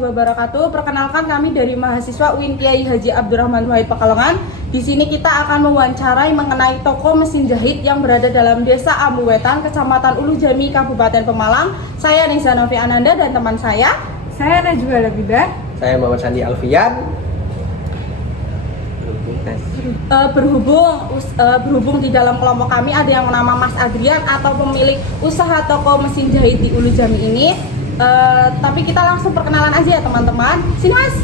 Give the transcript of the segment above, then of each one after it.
wabarakatuh. Perkenalkan kami dari mahasiswa UIN Kiai Haji Abdurrahman Wahid Pekalongan. Di sini kita akan mewawancarai mengenai toko mesin jahit yang berada dalam Desa Ambuwetan, Kecamatan Ulu Jami, Kabupaten Pemalang. Saya Nisa Novi Ananda dan teman saya Najwa Labibah. Saya Muhammad Sandi Alfian. Berhubung di dalam kelompok kami ada yang nama Mas Adrian atau pemilik usaha toko mesin jahit di Ulu Jami ini. Tapi kita langsung perkenalan aja ya teman-teman. Sini Mas.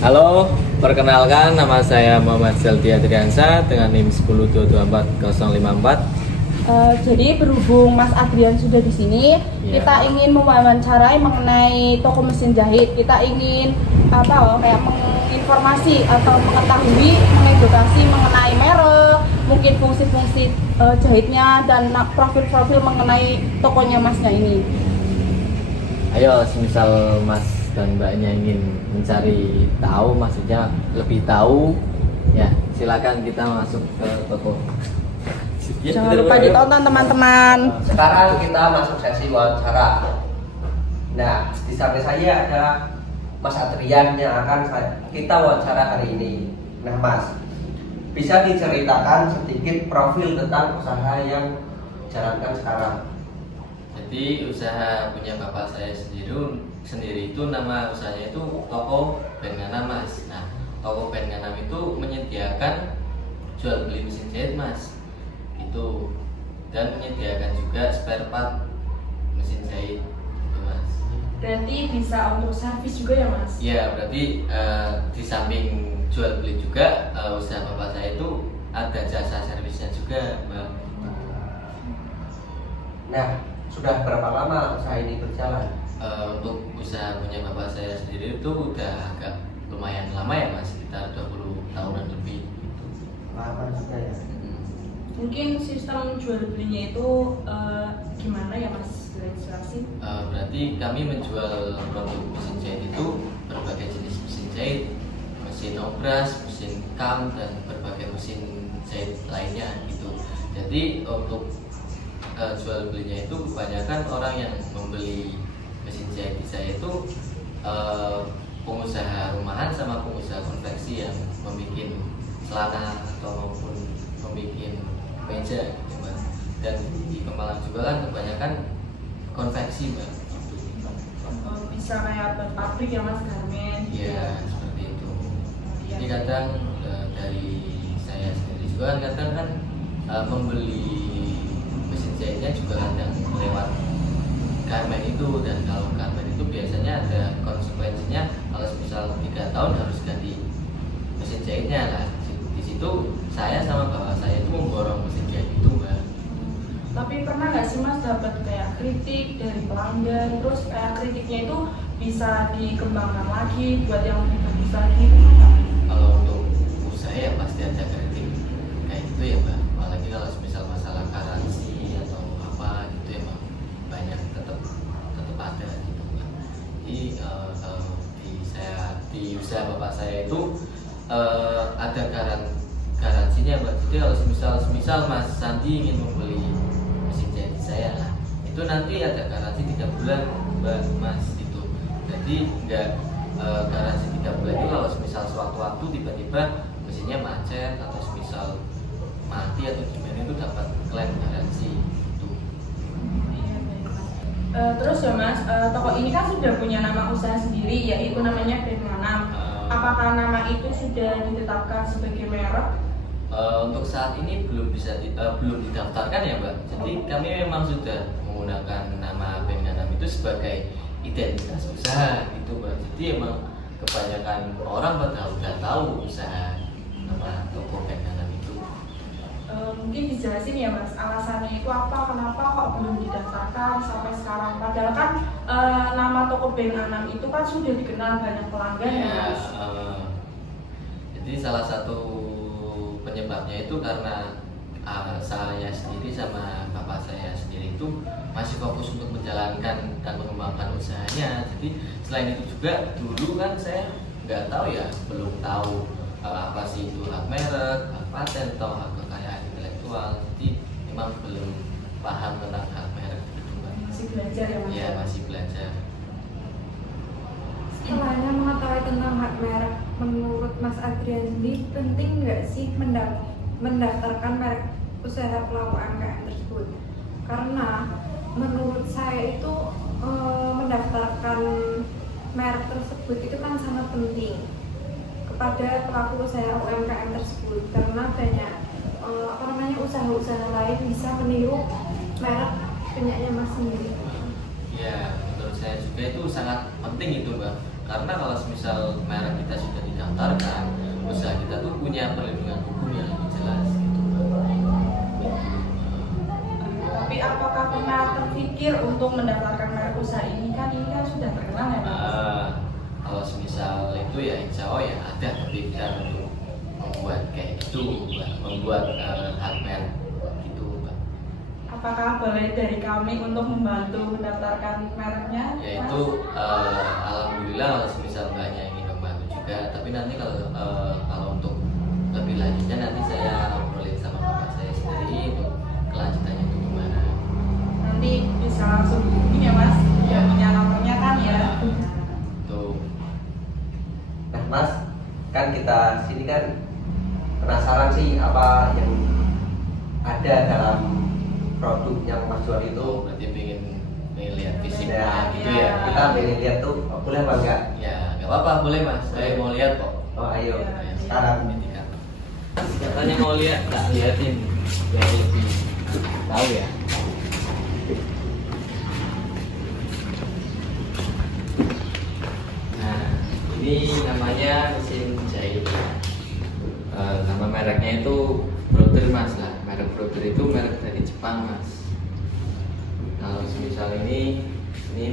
Halo, perkenalkan nama saya Muhammad Zeldi Adriansa dengan NIM 10224 Jadi berhubung Mas Adrian sudah di sini, kita ingin mewawancarai mengenai toko mesin jahit. Kita ingin kayak menginformasi atau mengetahui, mengedukasi mengenai merek, mungkin fungsi-fungsi jahitnya dan profil-profil mengenai tokonya Masnya ini. Ayo, semisal Mas dan Mbaknya ingin mencari tahu, maksudnya lebih tahu, ya silakan kita masuk ke toko. Jangan lupa ditonton teman-teman. Sekarang kita masuk sesi wawancara. Nah, di samping saya ada Mas Adrian yang akan kita wawancara hari ini. Nah, Mas, bisa diceritakan sedikit profil tentang usaha yang jalankan sekarang? Jadi usaha punya bapak saya sendiri itu nama usahanya itu Toko Ben Ngana Mas. Nah, Toko Ben Ngana itu menyediakan jual beli mesin jahit Mas. Itu dan menyediakan juga spare part mesin jahit itu Mas. Berarti bisa untuk servis juga ya Mas? Ya, berarti di samping jual beli juga usaha bapak saya itu ada jasa servisnya juga Mbak. Nah, sudah berapa lama usaha ini berjalan? Untuk usaha punya bapak saya sendiri itu udah agak lumayan lama ya Mas, sekitar 20 tahunan lebih gitu. Lama juga ya. Mungkin sistem jual belinya itu gimana ya Mas? Ilustrasi? Berarti kami menjual produk mesin jahit itu berbagai jenis mesin jahit, mesin obras, mesin kam, dan berbagai mesin jahit lainnya gitu. Jadi untuk jual belinya itu kebanyakan orang yang membeli mesin jahit di saya itu pengusaha rumahan sama pengusaha konveksi yang membuat celana atau maupun membuat meja gitu Mbak. Dan di Pemalang juga kan kebanyakan konveksi Mbak. Bisa kayak pabrik ya Mas, garmen? Iya, seperti itu. Jadi kadang dari saya sendiri juga kadang kan membeli mesin jahitnya juga kadang lewat garmen itu, dan kalau garmen itu biasanya ada konsekuensinya. Kalau misal 3 tahun harus ganti mesin jahitnya lah. Di situ saya sama bapak saya itu memborong mesin jahit itu Mbak. Tapi pernah nggak sih Mas dapat kayak kritik dari pelanggan, terus kayak kritiknya itu bisa dikembangkan lagi buat yang lebih bagus lagi? Kalau untuk usaha ya pasti ada kritik kayak gitu ya Mbak. Apalagi kalau misal masalah garansi atau apa gitu ya Mbak, banyak tetap ada gitu Mbak. Jadi di usaha bapak saya itu ada garansinya Mbak. Jadi kalau semisal Mas Sandi ingin membeli mesin jahit saya lah, itu nanti ada garansi 3 bulan Mbak Mas itu. Jadi enggak garansi 3 bulan itu kalau semisal sewaktu-waktu tiba-tiba mesinnya macet atau semisal mati atau gimana itu dapat klaim garansi itu. Terus ya Mas, toko ini kan sudah punya nama usaha sendiri, yaitu namanya Ben Ngana. Apakah nama itu sudah ditetapkan sebagai merek? Untuk saat ini belum didaftarkan ya Mbak. Jadi kami memang sudah menggunakan nama Ben Ngana itu sebagai identitas usaha gitu Mbak. Jadi emang kebanyakan orang pada udah tahu usaha nama toko Ben Ngana itu. Mungkin dijelasin ya Mas, alasannya itu apa, kenapa kok belum didaftarkan sampai sekarang? Padahal kan nama toko Ben Ngana itu kan sudah dikenal banyak pelanggan ya Mas. Jadi salah satu penyebabnya itu karena saya sendiri sama bapak saya sendiri itu masih fokus untuk menjalankan dan mengembangkan usahanya. Jadi selain itu juga dulu kan saya nggak tahu ya, belum tahu apa sih itu hak merek, hak paten atau hak kekayaan intelektual. Jadi memang belum paham tentang hak merek gitu Mbak. Masih belajar ya Mas? Iya, masih belajar. Mas Adrian sendiri penting nggak sih mendaftarkan merek usaha pelaku UMKM tersebut? Karena menurut saya itu mendaftarkan merek tersebut itu kan sangat penting kepada pelaku usaha UMKM tersebut, karena banyak usaha-usaha lain bisa meniru merek punyanya Mas sendiri. Ya, menurut saya juga itu sangat penting itu Mbak, karena kalau misal merek kita sudah didaftarkan, usaha kita tuh punya perlindungan hukum yang lebih jelas gitu Mbak. Tapi apakah pernah terpikir untuk mendaftarkan merek usaha ini kan sudah terkenal ya Mas? Kalau misal itu ya insya Allah ya ada kepikiran untuk membuat kayak gitu Mbak, membuat hak merek gitu Mbak. Apakah boleh dari kami untuk membantu mendaftarkan mereknya? Yaitu alhamdulillah kalau misal Mbaknya ingin membantu juga, tapi nanti kalau untuk lebih lanjutnya nanti saya ngobrolin sama bapak saya sendiri untuk kelanjutannya itu gimana. Nanti bisa langsung dihubungi ya Mas? Iya. Punya nomornya kan ya? Tuh. Nah Mas, kan kita sini kan penasaran sih apa yang ada dalam produk yang Mas jual itu. Berarti pengen lihat fisiknya Nah, gitu ya. kita pengen lihat tuh, boleh apa enggak? Ya nggak apa-apa, boleh Mas. Saya mau lihat kok. Oh ayo, Ya. sekarang. Katanya mau lihat, tak liatin yang lebih tahu ya. Nah, ini namanya mesin jahit. Nama mereknya itu Brother Mas lah. Merek Brother itu merek dari Jepang Mas. Kalau misal ini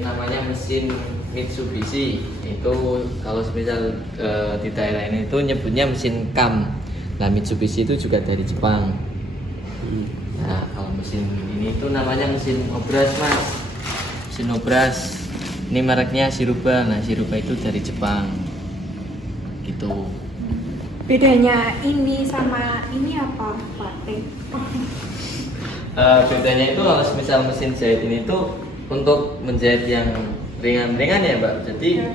namanya mesin Mitsubishi. Itu kalau misal di daerah ini itu nyebutnya mesin kam. Nah Mitsubishi itu juga dari Jepang. Nah kalau mesin ini itu namanya mesin obras Mas. Mesin obras. Ini mereknya Shiruba. Nah Shiruba itu dari Jepang. Gitu. Bedanya ini sama ini apa, Pak Teh? Bedanya itu kalau misal mesin jahit ini tuh untuk menjahit yang ringan-ringan ya Mbak. Jadi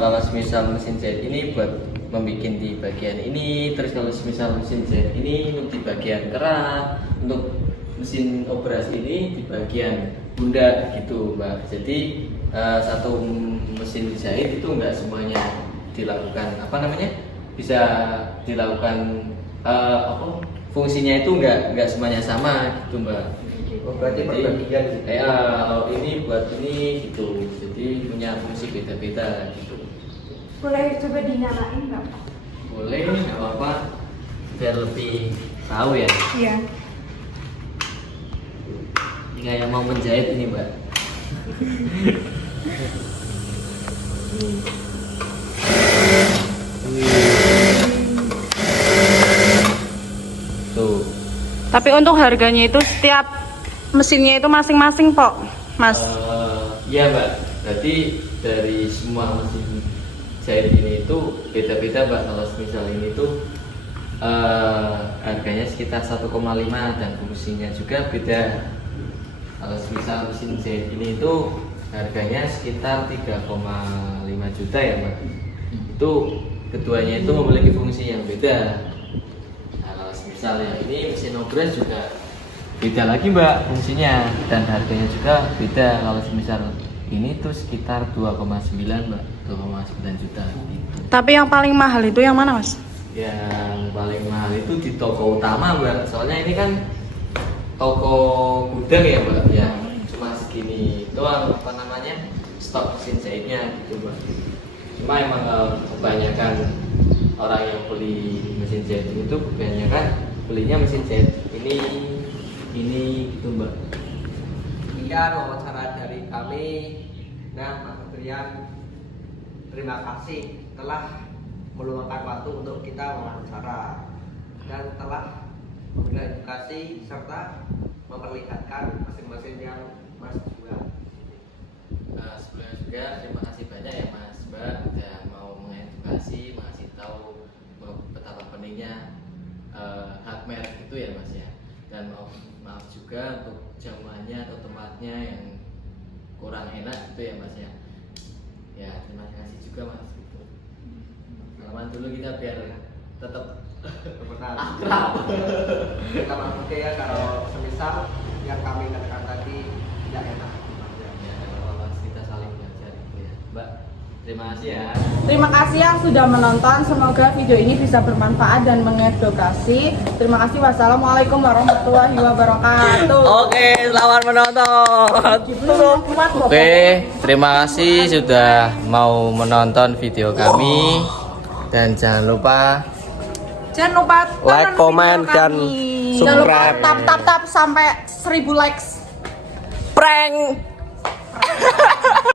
kalau misal mesin jahit ini buat membuat di bagian ini, terus kalau misal mesin jahit ini untuk di bagian kerah, untuk mesin obras ini di bagian pundak gitu Mbak. Jadi satu mesin jahit itu enggak semuanya dilakukan bisa dilakukan fungsinya itu enggak semuanya sama gitu Mbak. Oh, berarti perbagian gitu. Kalau ini buat ini gitu, jadi punya fungsi beda-beda gitu. Boleh coba dinyalain nggak, Pak? Boleh, nggak apa-apa, biar lebih tahu ya. Iya. Ini kayak mau menjahit ini Mbak. Tuh. Tapi untuk harganya itu setiap mesinnya itu masing-masing, Pok, Mas. Iya Mbak, berarti dari semua mesin jahit ini itu beda-beda Mbak. Kalau misal ini tuh harganya sekitar 1,5 dan fungsinya juga beda. Kalau misal mesin jahit ini itu harganya sekitar 3,5 juta ya Mbak. Itu keduanya itu memiliki fungsi yang beda. Nah, kalau misal yang ini mesin obras juga beda lagi Mbak fungsinya, dan harganya juga beda. Kalau misal ini tuh sekitar 2,9 Mbak, 2,9 juta gitu. Tapi yang paling mahal itu yang mana, Mas? Yang paling mahal itu di toko utama Mbak, soalnya ini kan toko gudang ya Mbak, ya cuma segini doang stok mesin jahitnya gitu Mbak. Cuma emang kebanyakan orang yang beli mesin jahit itu kebanyakan belinya mesin jahit ini gitu Mbak. Sekian wawancara dari kami. Nah, Mas Adrian, terima kasih telah meluangkan waktu untuk kita wawancara dan telah memberikan edukasi serta memperlihatkan mesin-mesin yang Mas jual. Sebelumnya juga terima kasih banyak ya Mas Mbak udah mau mengedukasi, mengasih tahu betapa pentingnya hak merek itu ya Mas ya. Dan maaf juga untuk jamuannya atau tempatnya yang kurang enak gitu ya Mas ya. Ya terima kasih juga Mas gitu. salaman dulu kita biar tetap Benar. akrab. Kita oke ya kalau semisal yang kami katakan tadi tidak enak. Ya, kalau kita saling belajar gitu ya. Mbak, terima kasih ya. Terima kasih yang sudah menonton. Semoga video ini bisa bermanfaat dan mengedukasi. Terima kasih. Wassalamualaikum warahmatullahi wabarakatuh. Oke, selamat menonton. Oke, terima kasih sudah mau menonton video kami dan jangan lupa Like, komen, dan Jangan lupa subscribe. tap sampai 1000 likes. Prank.